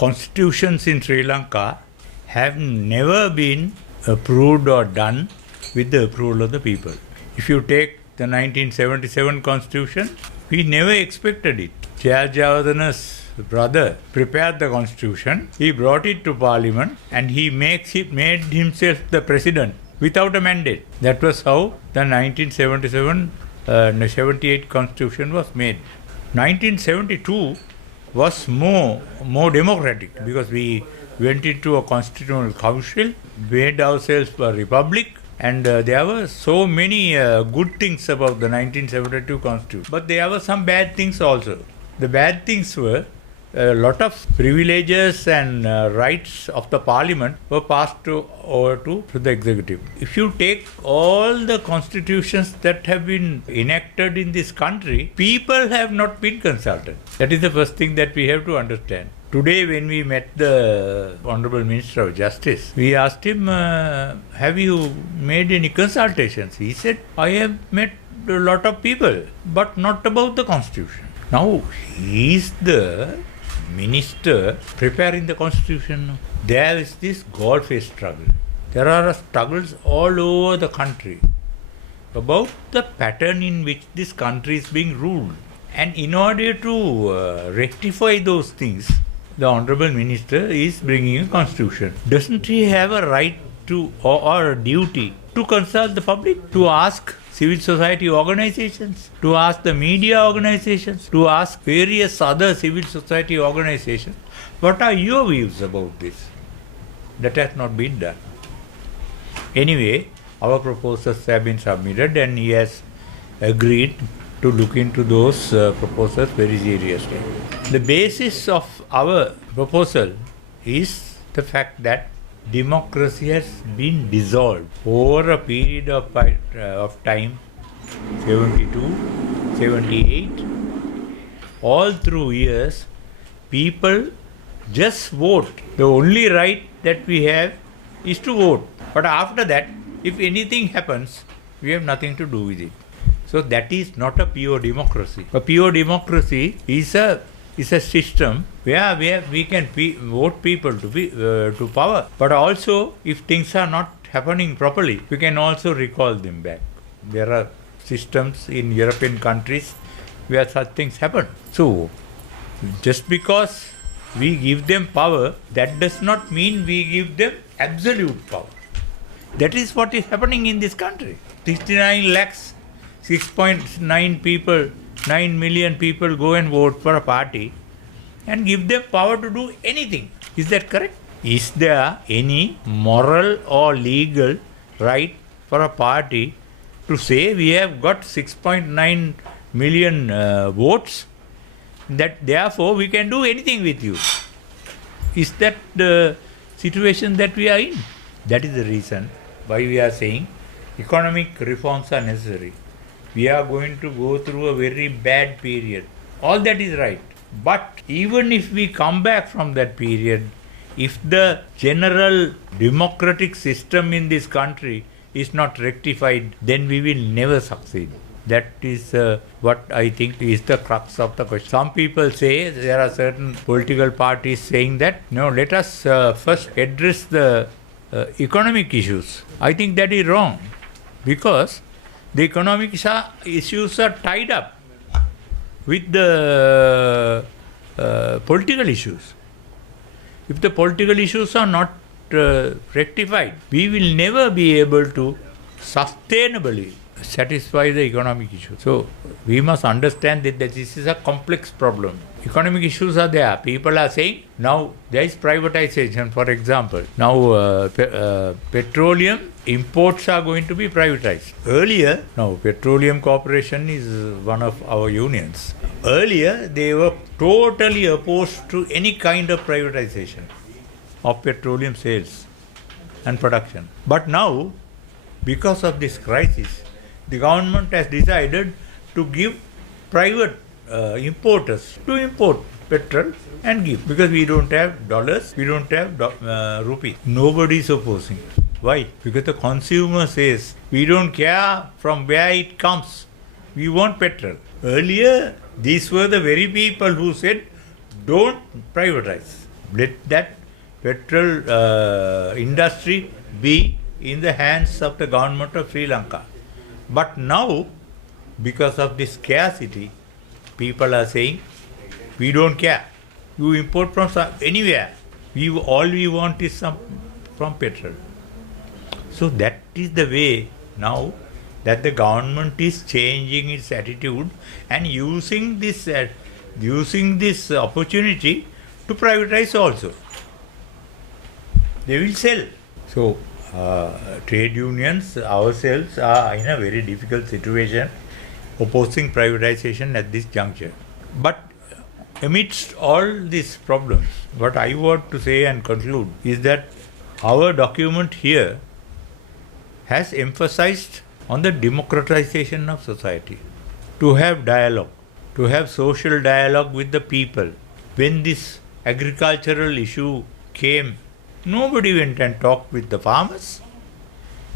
constitutions in Sri Lanka have never been approved or done with the approval of the people. If you take the 1977 constitution, we never expected it. J.R. Javadana's brother prepared the constitution, he brought it to parliament, and he made himself the president without a mandate. That was how the 78 constitution was made. 1972 was more democratic because we went into a constitutional council, made ourselves a republic, and there were so many good things about the 1972 constitution. But there were some bad things also. The bad things were a lot of privileges and rights of the parliament were passed over to the executive. If you take all the constitutions that have been enacted in this country, people have not been consulted. That is the first thing that we have to understand. Today when we met the Honorable Minister of Justice, we asked him, have you made any consultations? He said, I have met a lot of people, but not about the constitution. Now, he is the minister preparing the constitution. There is this goal-faced struggle. There are struggles all over the country about the pattern in which this country is being ruled. And in order to rectify those things, the Honorable Minister is bringing a constitution. Doesn't he have a right to or a duty to consult the public, to ask civil society organizations, to ask the media organizations, to ask various other civil society organizations, what are your views about this? That has not been done. Anyway, our proposals have been submitted and he has agreed to look into those proposals very seriously. The basis of our proposal is the fact that democracy has been dissolved over a period of time, 72, 78, all through years, people just vote. The only right that we have is to vote. But after that, if anything happens, we have nothing to do with it. So that is not a pure democracy. A pure democracy is a system where we can vote people to power. But also, if things are not happening properly, we can also recall them back. There are systems in European countries where such things happen. So, just because we give them power, that does not mean we give them absolute power. That is what is happening in this country. 69 lakhs, 6.9 people, 9 million people go and vote for a party and give them power to do anything. Is that correct? Is there any moral or legal right for a party to say we have got 6.9 million votes, that therefore we can do anything with you? Is that the situation that we are in? That is the reason why we are saying economic reforms are necessary. We are going to go through a very bad period. All that is right. But even if we come back from that period, if the general democratic system in this country is not rectified, then we will never succeed. That is what I think is the crux of the question. Some people say, there are certain political parties saying that, no, let us first address the economic issues. I think that is wrong, because the economic issues are tied up with the political issues. If the political issues are not rectified, we will never be able to sustainably satisfy the economic issues. So, we must understand that this is a complex problem. Economic issues are there. People are saying, now there is privatization, for example. Now, petroleum imports are going to be privatized. Earlier, now Petroleum Corporation is one of our unions. Earlier, they were totally opposed to any kind of privatization of petroleum sales and production. But now, because of this crisis, the government has decided to give private importers to import petrol and give, because we don't have dollars, we don't have rupee. Nobody is opposing. Why? Because the consumer says, we don't care from where it comes, we want petrol. Earlier, these were the very people who said, don't privatize. Let that petrol industry be in the hands of the government of Sri Lanka. But now, because of this scarcity, people are saying, we don't care. You import from anywhere. All we want is some from petrol. So that is the way now that the government is changing its attitude and using this opportunity to privatize also. They will sell. So trade unions ourselves are in a very difficult situation opposing privatization at this juncture. But amidst all these problems, what I want to say and conclude is that our document here has emphasized on the democratization of society, to have dialogue, to have social dialogue with the people. When this agricultural issue came, nobody went and talked with the farmers.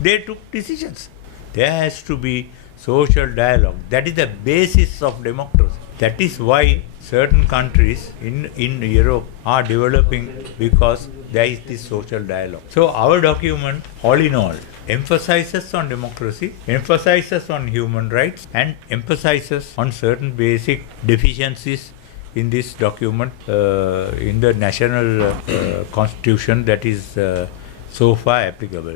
They took decisions. There has to be social dialogue. That is the basis of democracy. That is why certain countries in Europe are developing, because there is this social dialogue. So our document, all in all, emphasizes on democracy, emphasizes on human rights, and emphasizes on certain basic deficiencies in this document, in the national constitution that is so far applicable.